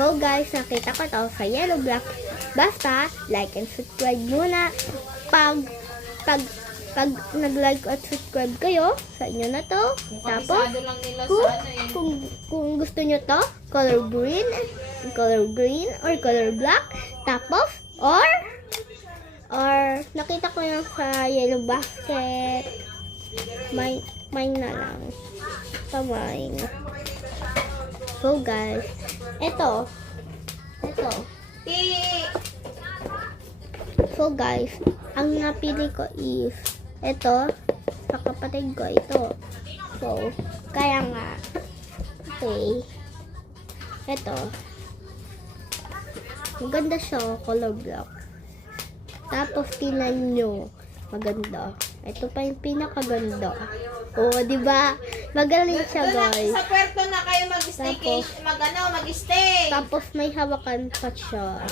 So guys, nakita ko to sa yellow block. Basta, like and subscribe muna. Pag nag-like at subscribe kayo, sa inyo na to. Tapos, Kabisado lang nila sa ano eh. kung gusto nyo to, color green or color black. Tapos, or nakita ko yung sa yellow basket. Mine na lang. Mine. So guys, ito. So guys, ang napili ko is ito, sa kapatid ko ito. So, kaya nga, okay. Ito. Maganda siya, color block. Tapos, tinan nyo. Maganda. Ito pa yung pinakaganda. Oo, diba? Magaling siya, guys. Sa puerto na kayo mag-staycation, mag-stay. Tapos, may hawakan pa siya.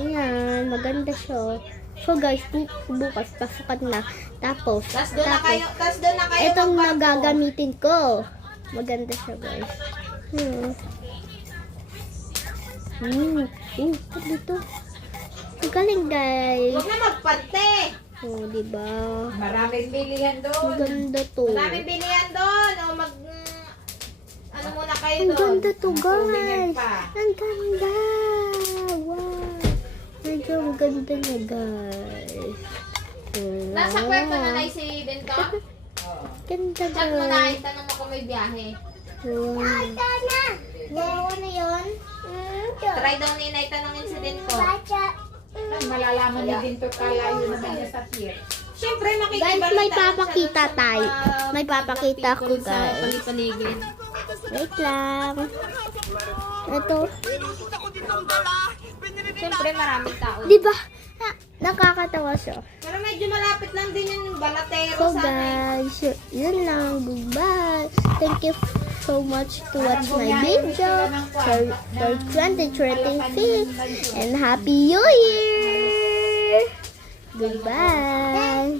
Ayan, maganda siya. So, guys, bukas, pasukan na. Tapos, doon na kayo itong magbarko. nagagamitin ko. Maganda siya, guys. Dito. Ang galing, guys. Huwag na magpante. Oh, diba? Maraming bilihan doon. Maganda to. Maraming bilihan doon. O ano muna kayo Ang doon. ganda to, Souvenir guys. pa. Ang ganda. Wow. Medyo ang ganda niya, guys. Nasa puerto na na si Bento? Ganda, Chat mo na, guys. tanong mo kung may biyahe. Wow. Wow, ano yun? Try daw ni Inay tanongin si Bento. Malalaman niya din to kalayo naman niya sa pier. Siyempre, Guys, makikibalita may lang siya papakita dun sa tayo. mga May papakita ko, people sa guys. paligid. Wait lang. Ito. Siyempre, maraming tao. Di ba? Nakakatawa siya. Pero medyo malapit lang din yung balatero So sa guys, yun lang. Goodbye. Thank you so much to watch my video for 2026 and Happy New Year! Goodbye!